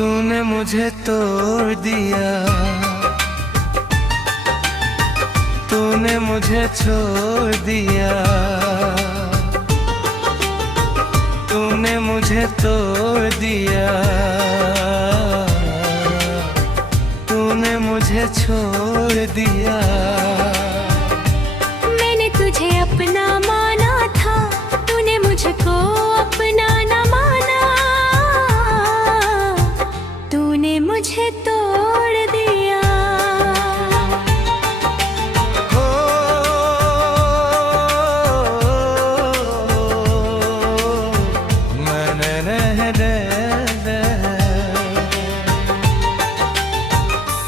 तूने मुझे तोड़ दिया, तूने मुझे छोड़ दिया, तूने मुझे तोड़ दिया, तूने मुझे छोड़ दिया। मैंने तुझे अपना माना था, तूने मुझको अपना न माना, तूने मुझे तोड़ दिया। हो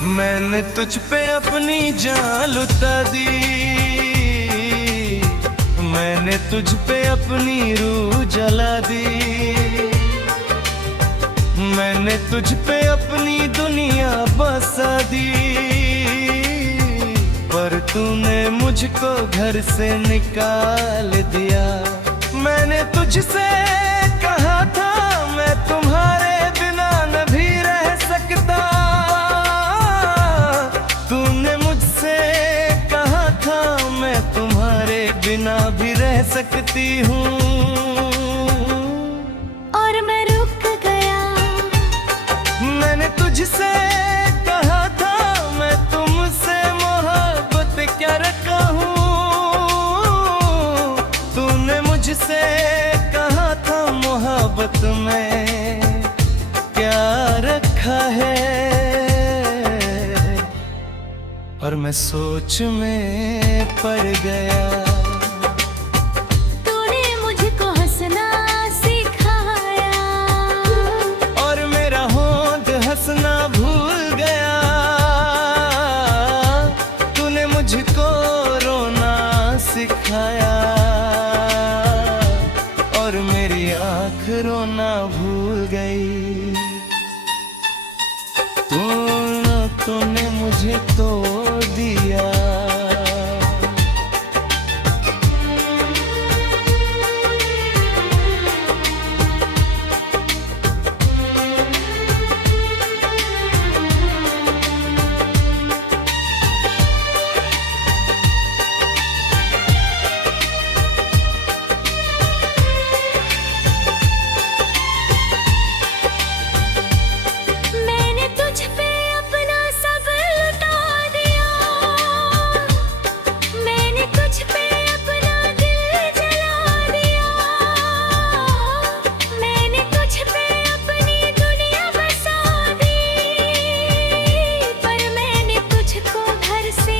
मैंने तुझ पे अपनी जान लुटा दी, मैंने तुझ पे अपनी रूह जला दी, मैंने तुझ पे अपनी दुनिया बसा दी, पर तूने मुझको घर से निकाल दिया। मैंने तुझसे कहा था मैं तुम्हारे बिना न भी रह सकता, तूने मुझसे कहा था मैं तुम्हारे बिना भी रह सकती हूँ, और मैं रुक गया। मैंने तुझसे कहा था मैं तुमसे मोहब्बत क्या रखा हूँ, तूने मुझसे कहा था मोहब्बत में क्या रखा है, और मैं सोच में पड़ गया। तूने मुझको हंसना सिखाया, और मेरा होंठ हंसना भूल गया, तूने मुझको रोना सिखाया, और मेरी आँख रोना भूल गई। तूने मुझे तोड़ दिया। मैंने तुझ पे अपना सब लुटा दिया, मैंने तुझ पे अपना दिल जला दिया, मैंने तुझ पे अपनी दुनिया बसा दी, पर मैंने तुझको घर से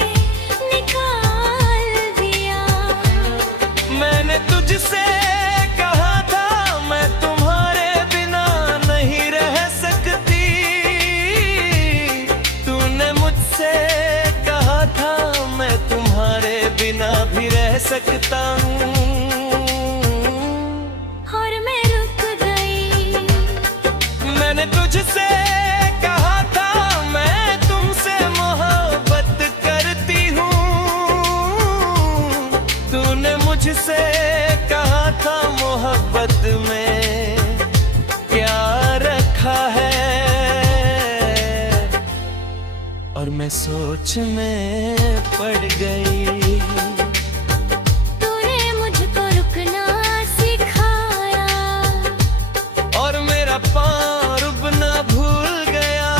निकाल दिया। मैंने तुझसे कहा था मैं तुम्हारे बिना नहीं रह सकती, तूने मुझसे कहा था मैं तुम्हारे बिना भी रह सकता हूँ, और मैं रुक गई। मैंने तुझसे कहा था मैं तुमसे मोहब्बत करती हूँ, तूने मुझसे कहा था मोहब्बत में क्या रखा है, और मैं सोच में पड़ गई। तूने मुझको रुकना सिखाया, और मेरा पाँव रुकना भूल गया,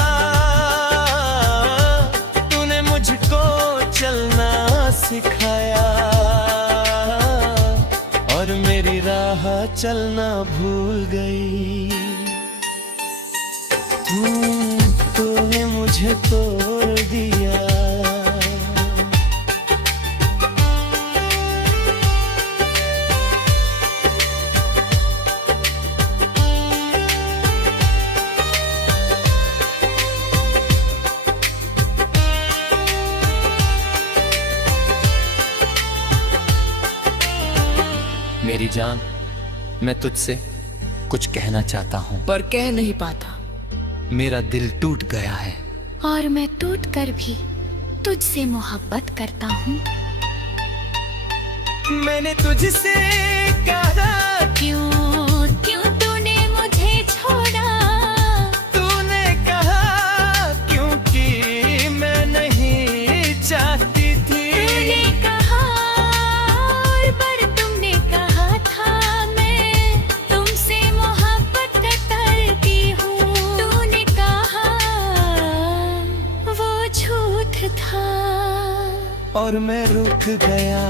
तूने मुझको चलना सिखाया, और मेरी राह चलना भूल गई। तूने मुझे तोड़ दिया। मेरी जान, मैं तुझसे कुछ कहना चाहता हूँ, पर कह नहीं पाता। मेरा दिल टूट गया है, और मैं टूट कर भी तुझसे मोहब्बत करता हूँ। मैंने तुझसे कहा क्यों क्यों तूने मुझे छोड़ा, तूने और मैं रुक गया।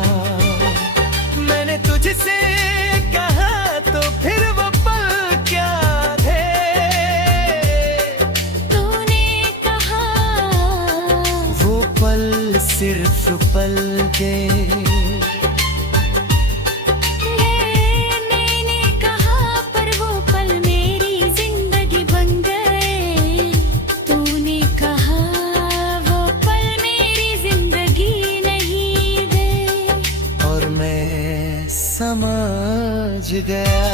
मैंने तुझसे कहा तो फिर वो पल क्या थे? तूने कहा वो पल सिर्फ पल के। मैंने कहा पर वो पल मेरी जिंदगी बन गए। तूने कहा वो पल मेरी जिंदगी नहीं गए। और मैं समझ गया।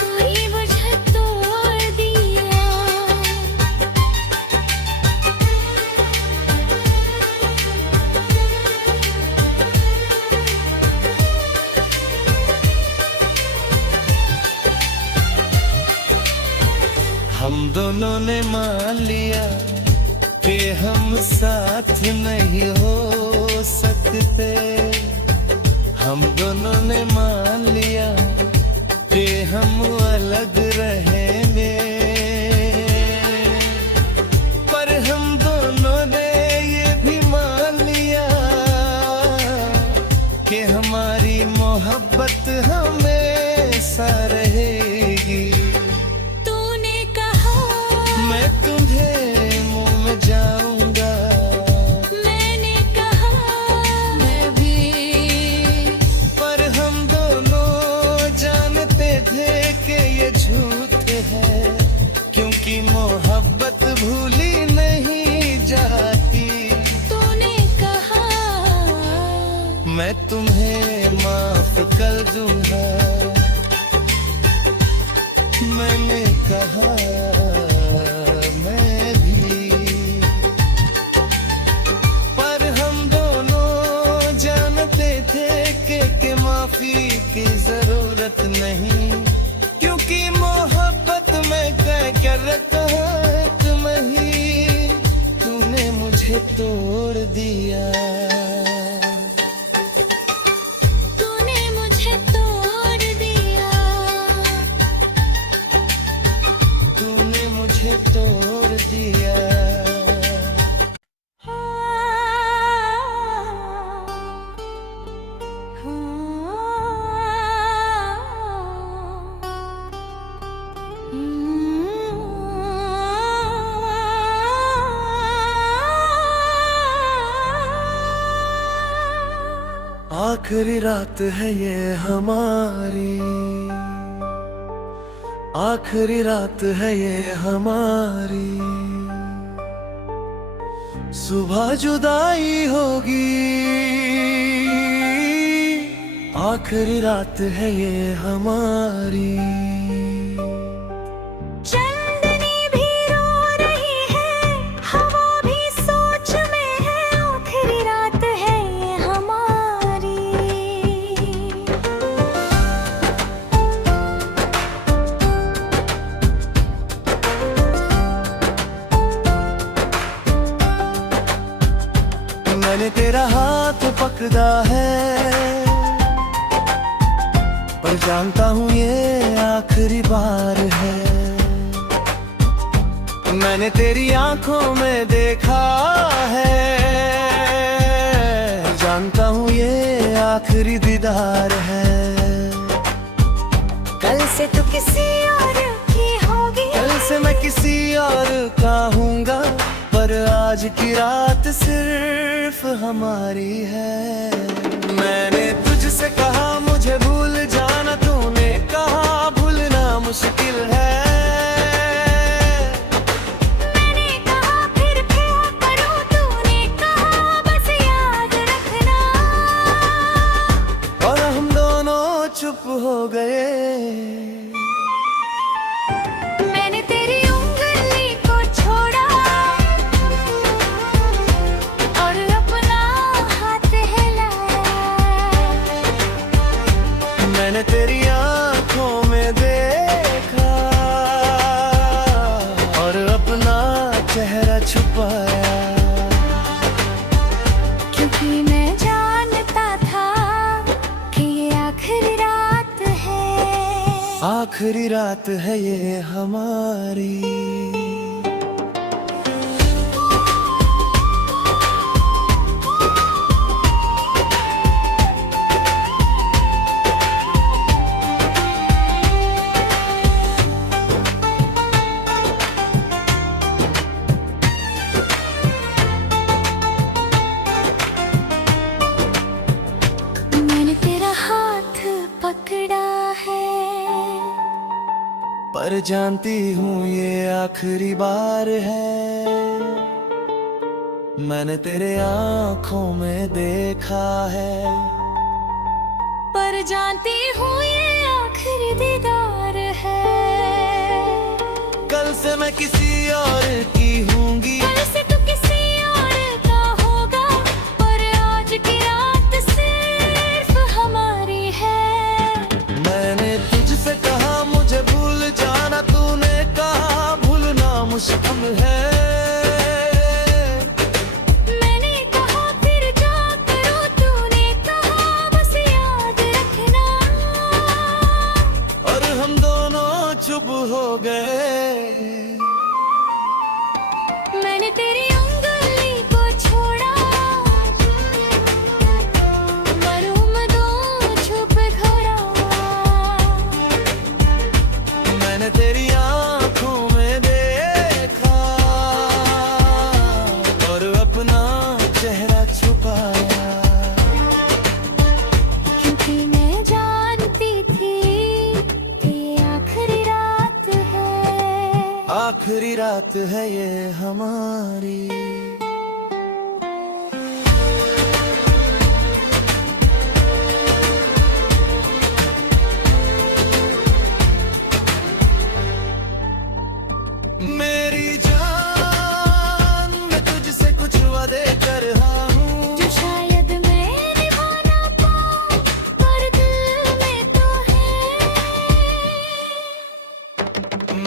कोई मुझे तोड़ दिया। हम दोनों ने मान लिया कि हम साथ नहीं हो सकते। हम दोनों ने मान लिया कि हम अलग रहेंगे। पर हम दोनों ने ये भी मान लिया कि हमारी मोहब्बत हमेशा रहेगी। तूने कहा मैं तुम्हें मुंह में जाऊंगा। मैंने कहा मैं भी। पर हम दोनों जानते थे कि ये झूठ है, क्योंकि मोहब्बत भूली नहीं जाती। तूने कहा मैं तुम्हें माफ कर दूंगा। मैंने कहा मैं भी। पर हम दोनों जानते थे कि माफी की जरूरत नहीं, क्योंकि मोहब्बत में कर रखा है तुम ही। तूने मुझे तोड़ दिया। तूने मुझे तोड़ दिया। तूने मुझे तोड़ दिया। आखिरी रात है ये हमारी, आखिरी रात है ये हमारी। सुबह जुदाई होगी, आखिरी रात है ये हमारी। चांदनी भी रो रही है, हवा भी सोच में है। आखिरी रात है ये हमारी। मैंने तेरा हाथ पकड़ा है, पर जानता हूँ ये आखिरी बार है। मैंने तेरी आंखों में देखा है, जानता हूँ ये आखिरी दीदार है। कल से तू किसी और की होगी, कल से मैं किसी और का हूँगा, पर आज की रात सिर्फ हमारी है। मैंने तुझसे कहा मुझे भूल जाना, तूने कहा भूलना मुश्किल है। मैंने कहा फिर क्या करूं, तूने कहा बस याद रखना। और हम दोनों चुप हो गए। मैंने तेरी उंगली को छोड़ा और अपना हाथ हिलाया। मैंने तेरी आंखों में देखा और अपना चेहरा छुपाया। क्योंकि मैं जानता था कि ये आखिरी रात है। आखिरी रात है ये हमारी। पर जानती हूँ ये आखिरी बार है। मैंने तेरे आँखों में देखा है, पर जानती हूँ ये आखिरी दीदार है। कल से मैं किसी और की हूँगी, कल से तू किसी और का होगा, पर आज की रात सिर्फ हमारी है। मैंने तुझसे कहा मुझे भूल जाना, तूने कहा भूलना मुश्किल है। मैंने कहा फिर जा करो, तूने कहा बस याद रखना। और हम दोनों चुप हो गए। मैंने तेरी उंगली को छोड़ा, मालूम दो छुप घोरा। मैंने तेरी आँखों में देखा और अपना चेहरा छुपाया, क्योंकि मैं जानती थी ये आखिरी रात है। आखिरी रात है ये हमारी। मेरी जान, मैं तुझसे कुछ वादे कर रहा हूँ, जो शायद मैं निभा ना पाऊं, पर दिल में तो है।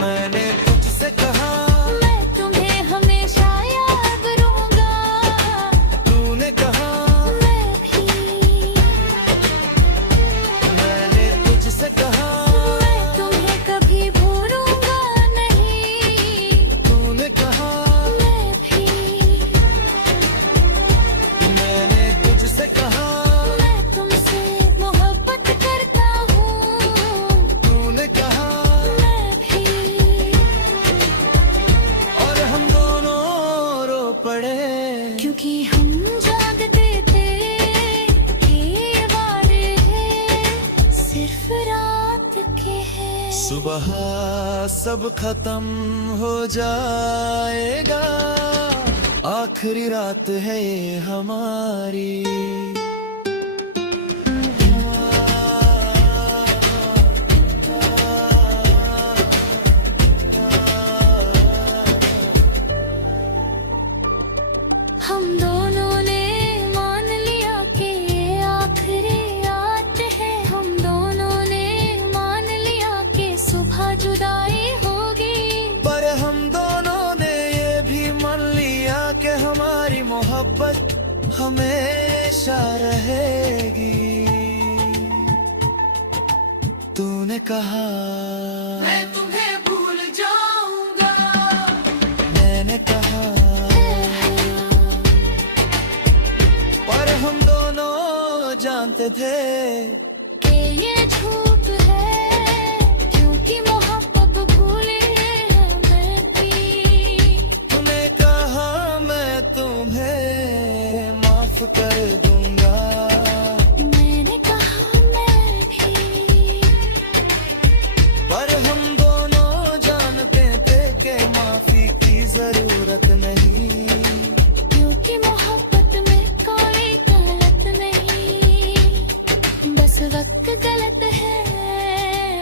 मैंने तुझसे कहा मैं तुम्हें हमेशा याद रहूंगा, तूने कहा मैं भी। मैंने तुझसे कहा मैं तुम्हें कभी भूलूंगा नहीं, तूने कहा मैं भी। मैंने तुझसे कहा मैं तुमसे मोहब्बत करता हूँ, तूने कहा मैं भी। और हम दोनों रो पड़े, क्योंकि हम जानते थे कि ये वारे हैं सिर्फ रात के हैं। सुबह सब खत्म हो जाएगा, आखिरी रात है ये हमारी। हम दोनों ने मान लिया कि ये आखिरी रात है। हम दोनों ने मान लिया कि सुबह जुदाई होगी, पर हम दोनों ने ये भी मान लिया कि हमारी मोहब्बत हमेशा रहेगी। तूने कहा मैं तुम्हें भूल जाऊंगा। मैंने कहा, पर हम दोनों जानते थे कि ये झूठ है, क्योंकि मोहब्बत भूले हैं मैं भी। तूने कहा मैं तुम्हें माफ कर दूंगा, मैंने कहा मैं भी। पर हम दोनों जानते थे कि माफी की जरूरत नहीं। क्योंकि मोहब्बत में कोई गलत नहीं, बस वक्त गलत है,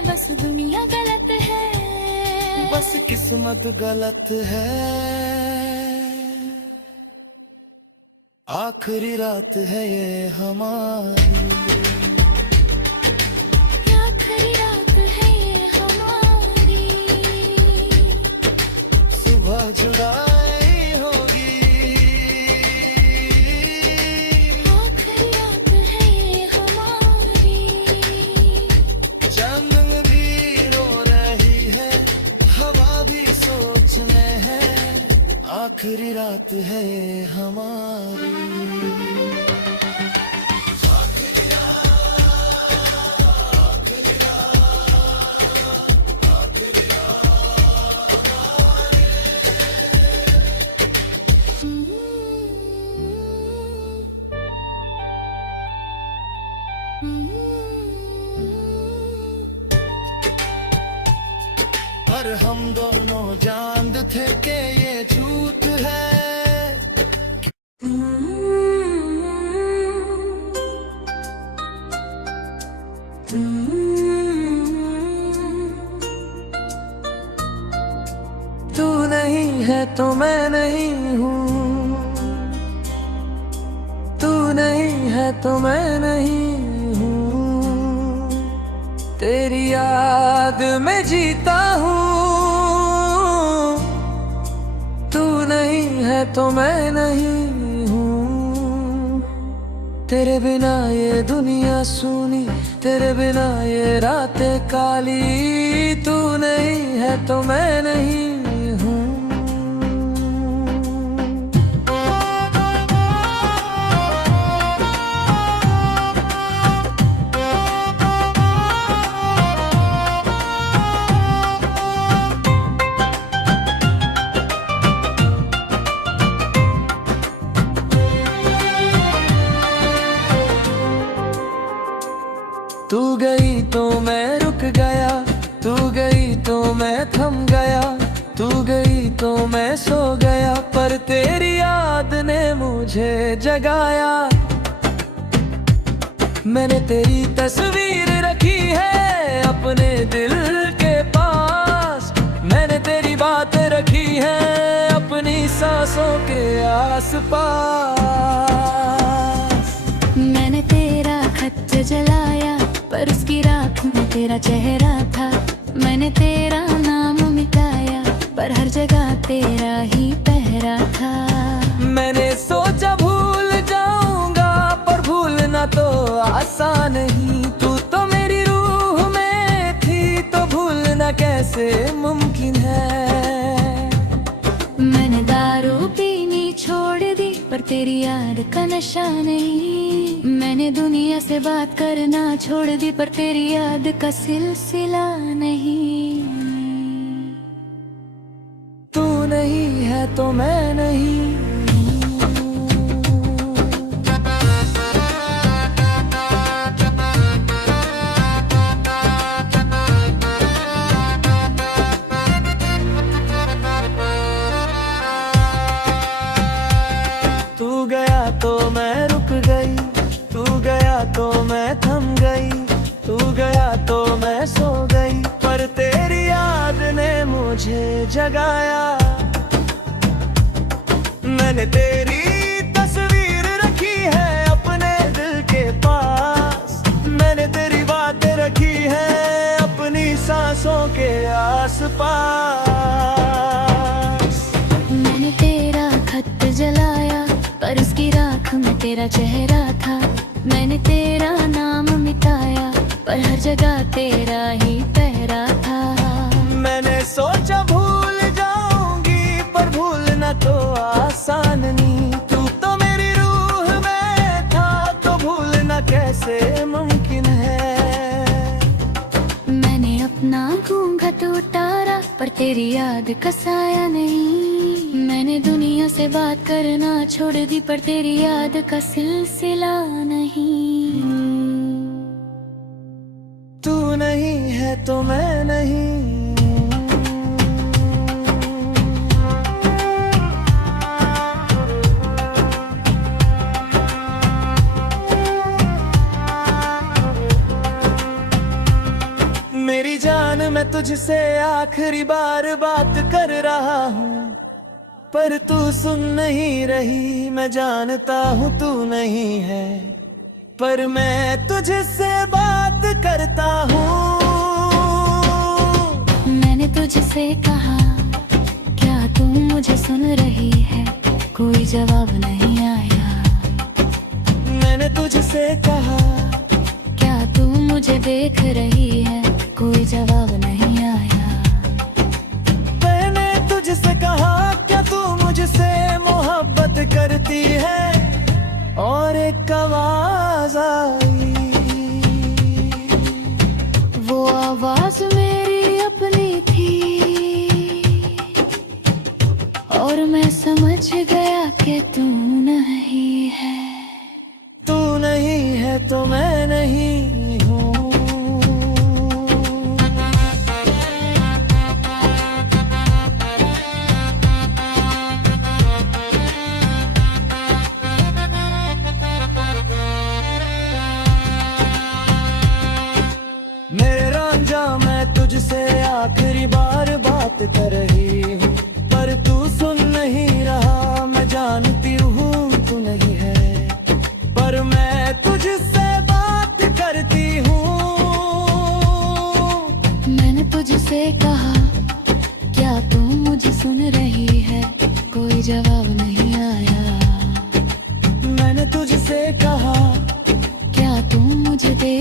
बस दुनिया गलत है, बस किस्मत गलत है। आखिरी रात है ये हमारी। आखिरी रात है ये हमारी। सुबह जुदाई होगी, आखिरी रात है ये हमारी। चंद भी रो रही है, हवा भी सोच में है, आखिरी रात है ये हमारी। पर हम दोनों जानते थे कि ये झूठ है। तू नहीं है तो मैं नहीं हूँ, तू नहीं है तो मैं नहीं हूँ, तेरी याद में जीता हूँ। तू नहीं है तो मैं नहीं हूँ, तेरे बिना ये दुनिया सूनी, तेरे बिना ये रातें काली। तू नहीं है तो मैं नहीं हूँ। तू गई तो मैं रुक गया, तू गई तो मैं थम गया, तू गई तो मैं सो गया, पर तेरी याद ने मुझे जगाया। मैंने तेरी तस्वीर रखी है अपने दिल के पास, मैंने तेरी बातें रखी हैं अपनी सांसों के आसपास। मैंने तेरा खत जलाया पर उसकी राख में तेरा चेहरा था। मैंने तेरा नाम मिटाया पर हर जगह तेरा ही पहरा था। मैंने सोचा भूल जाऊंगा पर भूलना तो आसान नहीं। तू तो मेरी रूह में थी तो भूलना कैसे मुमकिन है। मैंने दारू पीनी छोड़ दी पर तेरी याद का नशा नहीं। मैंने दुनिया से बात करना छोड़ दी पर तेरी याद का सिलसिला नहीं। तू नहीं है तो मैं नहीं। तू गया तो मैं रुक गई, तू गया तो मैं थम गई, तू गया तो मैं सो गई, पर तेरी याद ने मुझे जगाया। मैंने तेरी तस्वीर रखी है अपने दिल के पास, मैंने तेरी बातें रखी हैं अपनी सांसों के आसपास। मैंने तेरा खत जलाया पर उसकी राख में तेरा चेहरा था। मैंने तेरा नाम मिटाया पर हर जगह तेरा ही पहरा था। मैंने सोचा भूल जाऊंगी पर भूलना तो आसान नहीं। तू तो मेरी रूह में था तो भूलना कैसे मुमकिन है। मैंने अपना घूंघट उतारा पर तेरी याद का साया नहीं। मैंने दुनिया से बात करना छोड़ दी पर तेरी याद का सिलसिला नहीं। तू नहीं है तो मैं नहीं। मेरी जान मैं तुझसे आखिरी बार बात कर रहा हूँ पर तू सुन नहीं रही। मैं जानता हूँ तू नहीं है पर मैं तुझसे बात करता हूँ। मैंने तुझसे कहा क्या तू मुझे सुन रही है, कोई जवाब नहीं आया। मैंने तुझसे कहा क्या तू मुझे देख रही है, कोई जवाब नहीं आया। मैंने तुझसे कहा क्या तू मुझसे मोहब्बत करती है, और एक आवाज आई। वो आवाज मेरी अपनी थी और मैं समझ गया कि तू नहीं है। तू नहीं है तो मैं नहीं हूँ।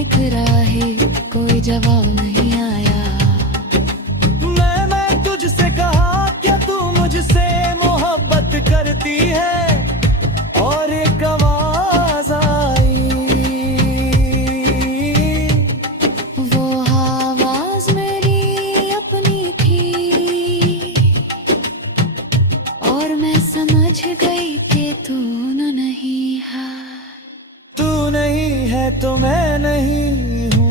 एक राहे कोई जवाब नहीं आया। मैं तुझसे कहा क्या तू मुझसे मोहब्बत करती है, और एक आवाज आई, वो आवाज मेरी अपनी थी, और मैं समझ गई कि तू नहीं है। तू नहीं है तो मैं नहीं हूँ।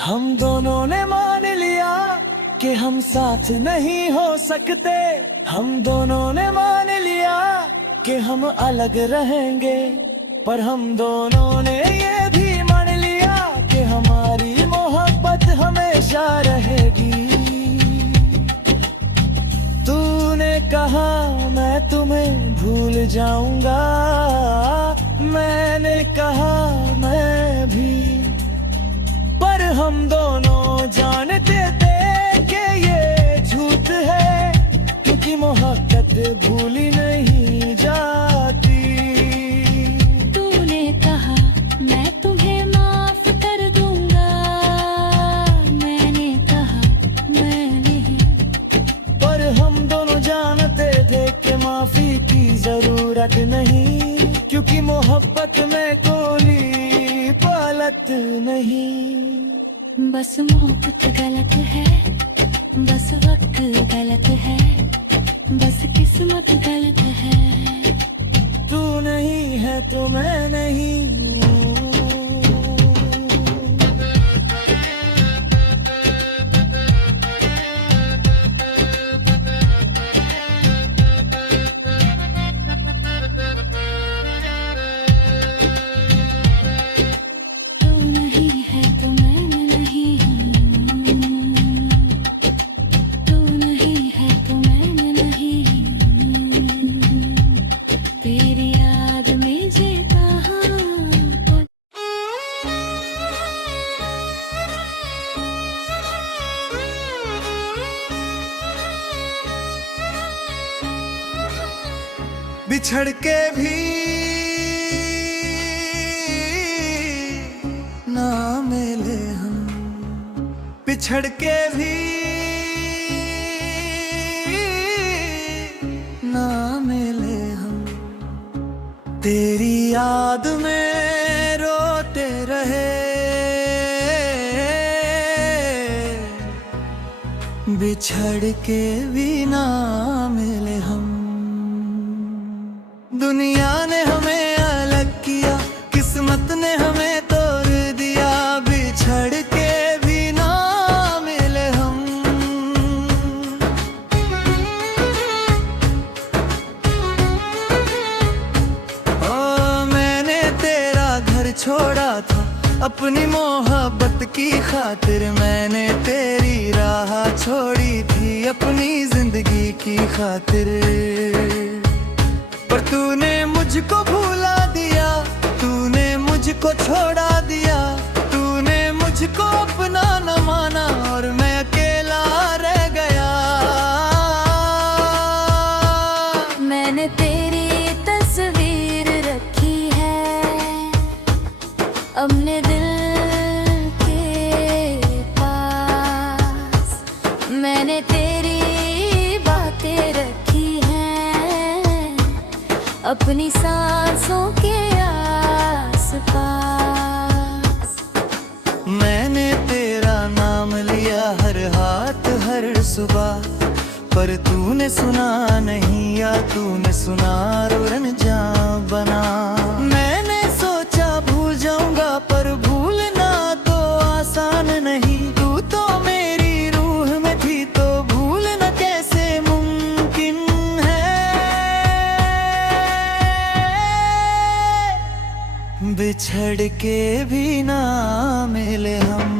हम दोनों ने मान लिया कि हम साथ नहीं हो सकते। हम दोनों ने मान लिया कि हम अलग रहेंगे, पर हम दोनों ने ये भी मान लिया कि हमारी मोहब्बत हमेशा रहेगी। तूने कहा मैं तुम्हें भूल जाऊंगा, मैंने कहा मैं भी, पर हम दोनों जानते थे कि ये झूठ है, क्योंकि मोहब्बत भूली नहीं जाती। तूने कहा मैं तुम्हें माफ कर दूंगा, मैंने कहा मैं नहीं, पर हम दोनों जानते थे कि माफी की जरूरत नहीं, क्योंकि मोहब्बत में कोई पालत नहीं। बस मोहब्बत गलत है, बस वक्त गलत है, बस किस्मत गलत है। तू नहीं है तो मैं नहीं हूँ। तू नहीं है तो मैं नहीं हूँ, तू नहीं है तो मैं नहीं हूँ, तेरी याद में जे कहाँ बिछड़ के भी ना मिले हम, बिछड़ के भी ना मिले हम, तेरी याद में रोते रहे, बिछड़ के भी ना मिले हम। दुनिया ने हमें अलग किया, किस्मत ने हमें तोड़ दिया, बिछड़ के भी ना मिले हम। ओ मैंने तेरा घर छोड़ा था अपनी मोहब्बत की खातिर, मैंने तेरी राह छोड़ी थी अपनी जिंदगी की खातिर, पर तूने मुझको भुला दिया, तूने मुझको छोड़ा दिया, तूने मुझको अपना न माना और मैं अकेला रह गया। मैंने तेरी तस्वीर रखी है अपने दिल के पास, मैंने तेरी बातें रखी हैं अपनी सांसों के आसपास। मैंने तेरा नाम लिया हर हाथ हर सुबह, पर तूने सुना नहीं या तूने सुना और अनजान बना। मैंने सोचा भूल जाऊंगा पर भूलना तो आसान नहीं, तू तो मेरी रूह में थी तो भूलना कैसे मुमकिन है। बिछड़ के भी ना मिले हम।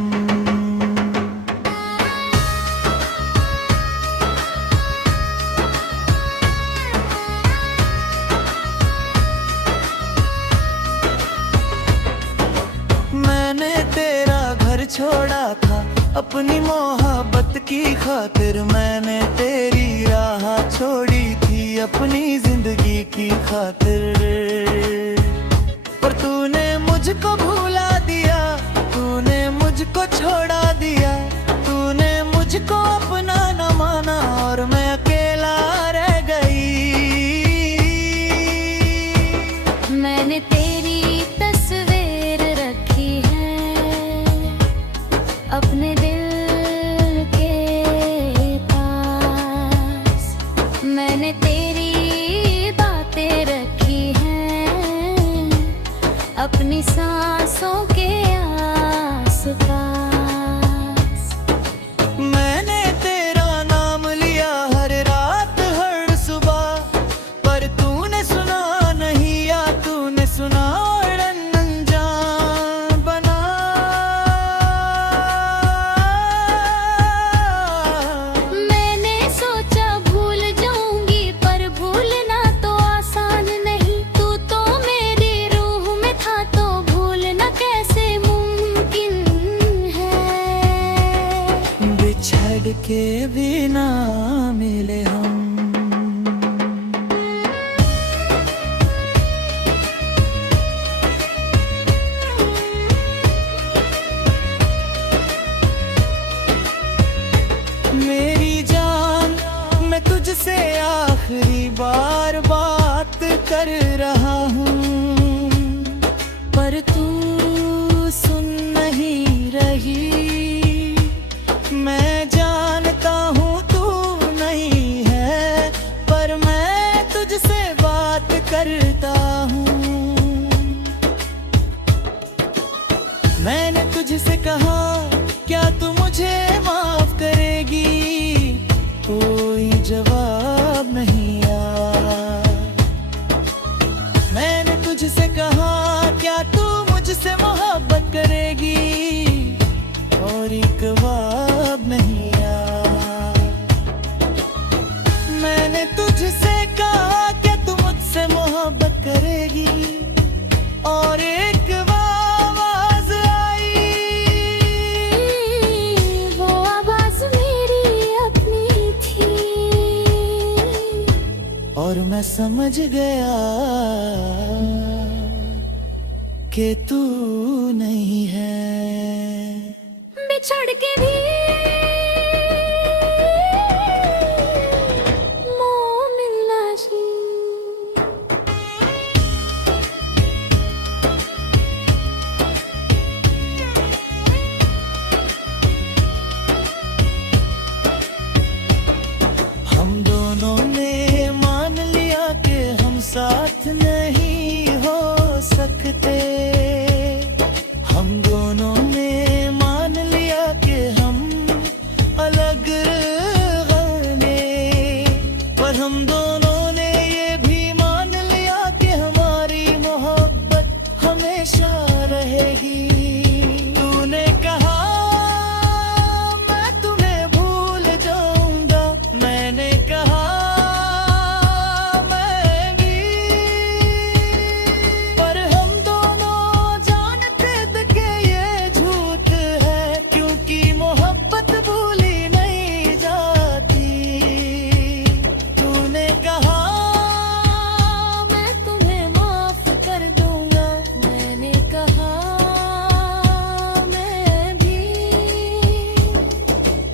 मैंने तेरा घर छोड़ा था अपनी मोहब्बत की खातिर मैंने तेरी राह छोड़ी थी, अपनी जिंदगी की खातिर। पर तूने मुझको भुला दिया, तूने मुझको छोड़ा दिया, तूने मुझको अपना न माना और मैं अकेला रह गई। मैंने तेरी तस्वीर रखी है अपने दिल के पास, मैंने तेरी बातें रखी हैं अपनी सांसों के आसपास। मैंने तेरा नाम लिया हर रात हर सुबह, पर तूने सुना नहीं या तूने सुना और अनजान बना। मैंने सोचा भूल जाऊंगी पर भूलना तो आसान नहीं, तू तो मेरी रूह में था तो भूलना कैसे मुमकिन है। बिछड़ के भी ना मिले हम। मेरी जान, मैं तुझसे आखिरी बार बात कर रहा हूँ, पर तू सुन नहीं रही। मैं जानता हूँ तू नहीं है, पर मैं तुझसे बात करता हूँ। मैंने तुझसे कहा क्या तू मुझे माफ करेगी, कोई जवाब नहीं आया। मैंने तुझसे कहा क्या तू मुझसे मोहब्बत करेगी, और एक जवाब नहीं आया। मैंने तुझसे कहा क्या तू मुझसे मोहब्बत करेगी, और एक आवाज आई। वो आवाज मेरी अपनी थी और मैं समझ गया कि तू नहीं है। बिछड़ के भी मोह मिलना जी। हम दोनों ने मान लिया कि हम साथ नहीं हो सकते। हम दोनों ने मान लिया कि हम अलग रहने, पर हम दोनों ने ये भी मान लिया कि हमारी मोहब्बत हमेशा रहेगी। तूने कहा मैं तुम्हें भूल जाऊंगा, मैंने कहा मैं भी, पर हम दोनों जानते थे कि ये झूठ है, क्योंकि मोहब्बत भूली नहीं जाती। तूने कहा मैं तुम्हें माफ कर दूंगा, मैंने कहा मैं भी,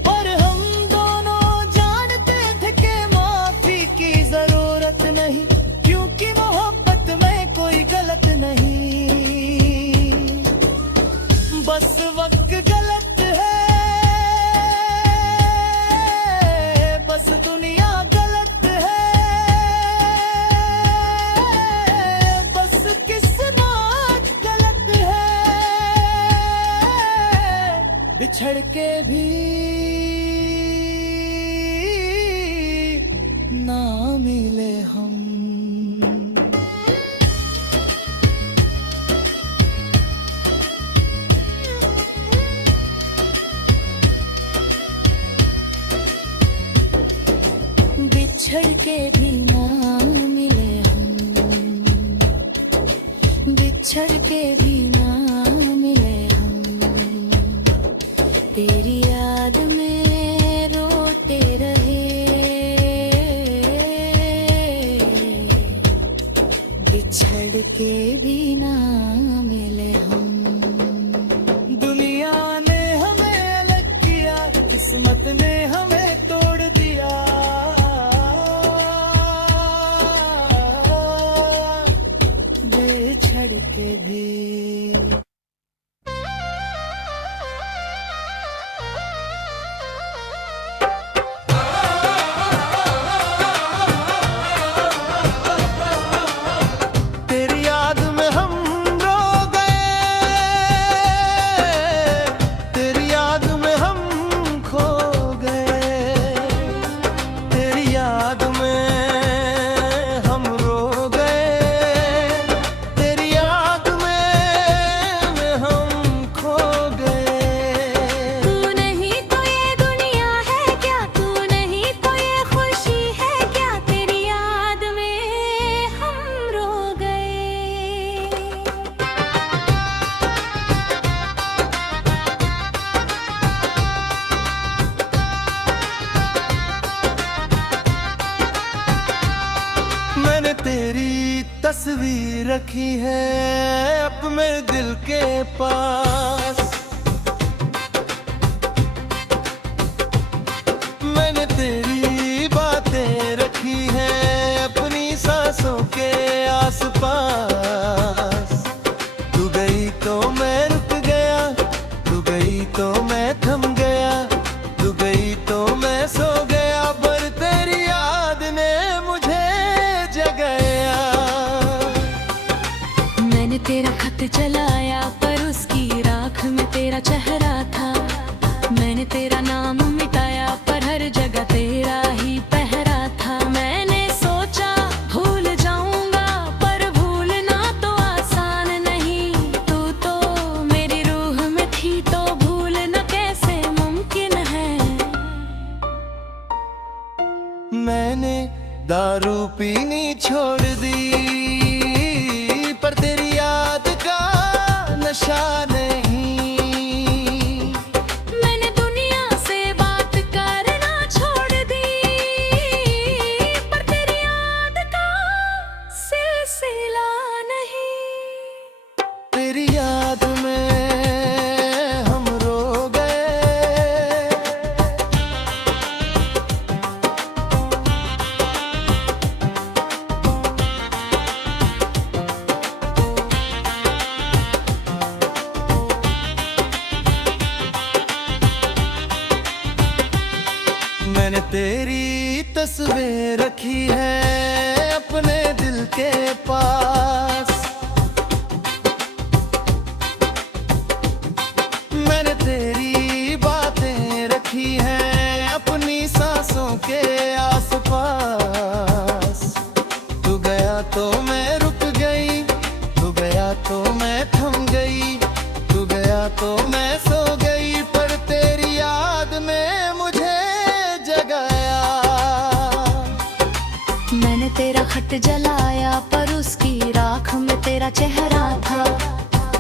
पर हम दोनों जानते थे कि माफी की जरूरत नहीं, क्योंकि मोहब्बत में कोई गलत नहीं। बस वक्त गलत है, बस दुनिया गलत है, बस किस्मत गलत है। बिछड़ के भी ना मिले हम। बिछड़ के भी ना मिले हम, बिछड़ के भी ना मिले हम। तेरी पास। मैंने तेरी बातें रखी हैं अपनी सांसों के आसपास। तू गई तो मैं रुक गया, तू गई तो मैं थम गया, तू गई तो मैं सो गया, पर तेरी याद ने मुझे जगाया। मैंने तेरा खत जलाया पर उसकी राख में तेरा चेहरा था। मैंने तेरा नाम मिटाया पर हर जगह तेरा ही पहरा था। मैंने सोचा भूल जाऊंगा पर भूलना तो आसान नहीं। तू तो मेरी रूह में थी तो भूलना कैसे मुमकिन है। मैंने दारू पीनी छोड़ दी पर तेरी याद का नशा नहीं। मैंने दुनिया से बात करना छोड़ दी पर तेरी याद का सिलसिला नहीं। तेरी याद में हम रो गए। मैंने तेरी तस्वीर रखी है अपने दिल के पास। मैंने तेरी बातें रखी हैं अपनी सांसों के आसपास। तू गया तो मैं रुक गई, तू गया तो मैं थम गई, तू गया तो मैं सो गई, पर तेरी याद में मुझे जगाया। मैंने तेरा खत जलाया पर उसकी राख में तेरा चेहरा था।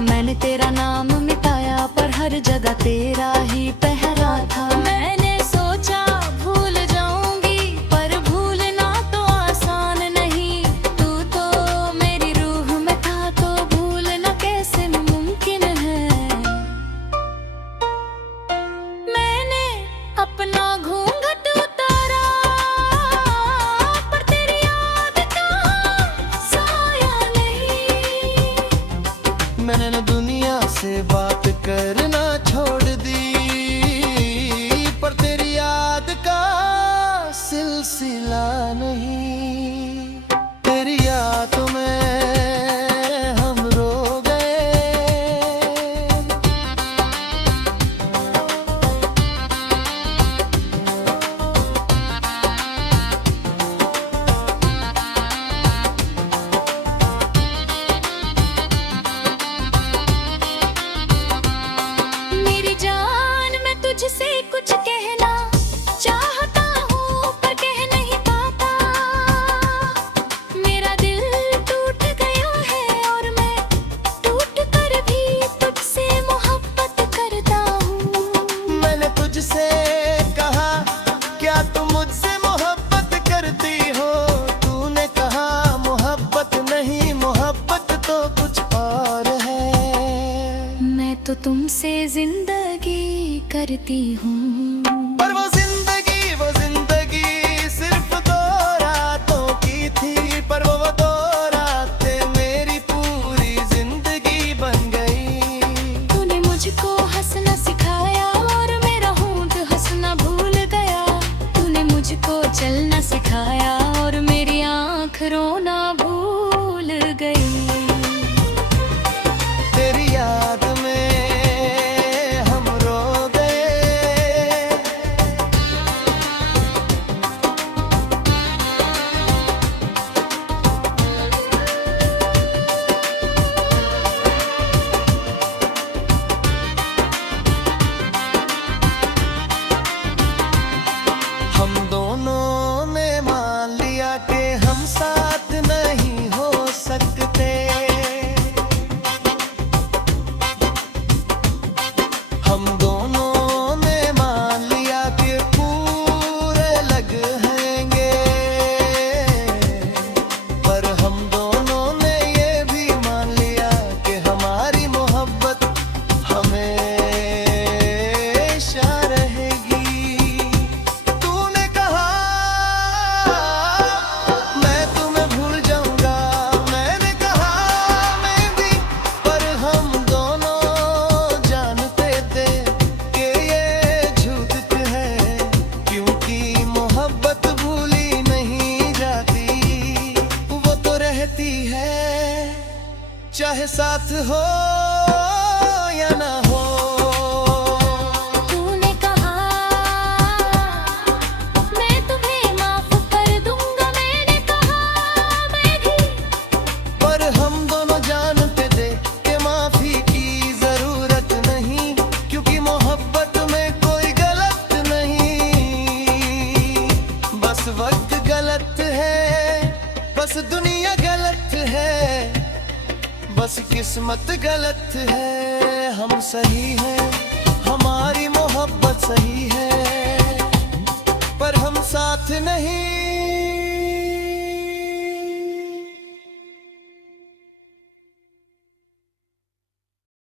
मैंने तेरा नाम मिटाया पर हर जगह तेरा ही पहरा था। मैंने सोचा भूल जाऊंगी पर भूलना तो आसान नहीं। तू तो मेरी रूह में था तो भूलना कैसे मुमकिन है। मैंने अपना घूंघट उतारा पर तेरी याद का साया नहीं। मैंने दुनिया से बात करना छोड़ दी पर तेरी याद का सिलसिला नहीं। तेरी याद में हम रो गए। मेरी जान मैं तुझसे कुछ कहना चाहता हूँ पर कह नहीं पाता। मेरा दिल टूट गया है और मैं टूट कर भी तुझसे मोहब्बत करता हूँ। मैंने तुझसे कहा क्या तुम मुझसे मोहब्बत करती हो। तूने कहा मोहब्बत नहीं, मोहब्बत तो कुछ और है। मैं तो तुमसे जिंदगी करती हूँ। पर वो जिंदगी सिर्फ 2 रातों की थी। पर वो 2 रातें मेरी पूरी जिंदगी बन गई। तूने मुझको हंसना सिखाया और मेरा होंठ हंसना भूल गया। तूने मुझको चलना सिखाया और मेरी आँख रोना भूल गई। तेरी याद में हम रो गए। किस्मत गलत है, हम सही हैं, हमारी मोहब्बत सही है, पर हम साथ नहीं